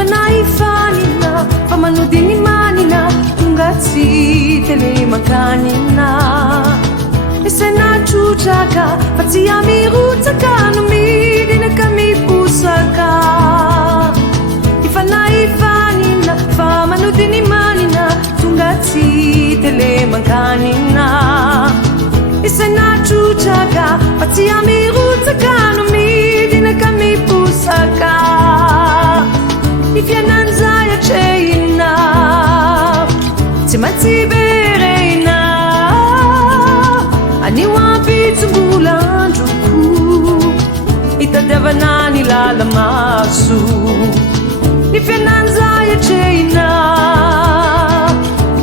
Ifanaifanina famanodiny manina tonga tsy telemakanina isenatrotraka fa tsy amirotsaka no midinaka mipusaka Ifanaifanina famanodiny manina tonga tsy telemakanina isenatrotraka fa tsy amirotsaka no midinaka mipusaka Ifiananzaya cheina Timatsibereina Aniwapitsubulanjuku Itadavanani lalamasu Ifiananzaya cheina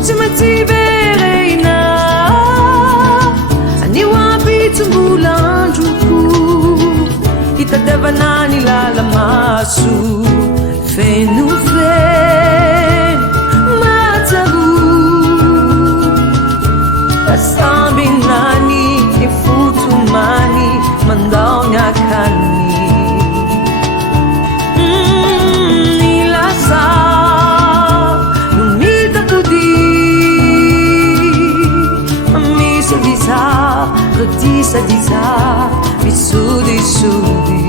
Timatsibereina Aniwapitsubulanjuku Itadavanani lalamasu Fais nouvelle, Mataru Asambinani, Ifutumani, Mandaonyakani Nilasa, Numita Kudi Misa Visa, Retisa Disa, Misudi Sudi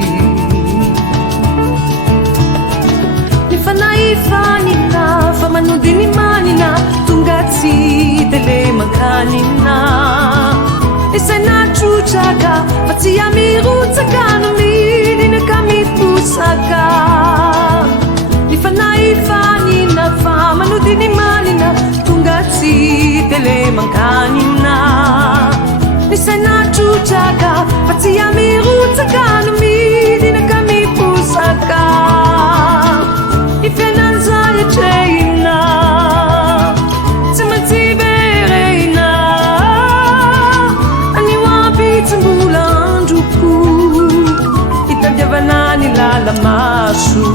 Ifanaifanina famanodiny manina tonga tsy telemakanina isenatrotraka fa tsy amirotsaka no midinaka mipusaka Ifanaifanina famanodiny manina tonga tsy telemakanina isenatrotraka fa tsy amirotsaka no midinaka mipusaka Ifiananzaya cheina Timatsibereina Aniwapitsubulanjuku Itadiavanani lalamasu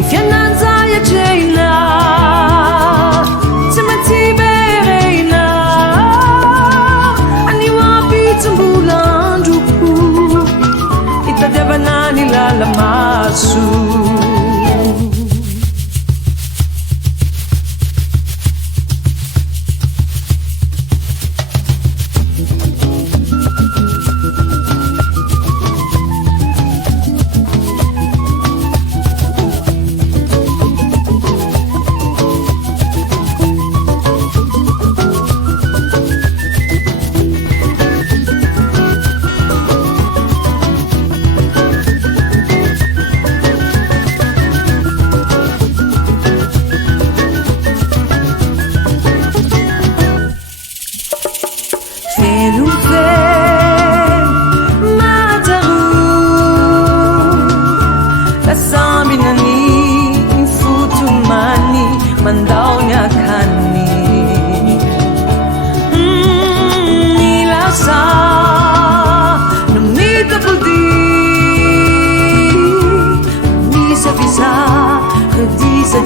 Ifiananzaya cheina Timatsibereina Aniwapitsubulanjuku Itadiavanani lalamasu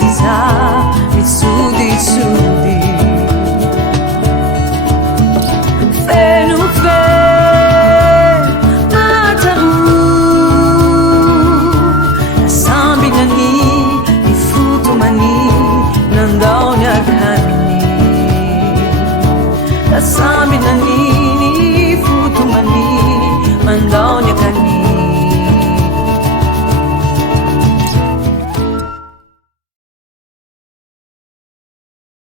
Disa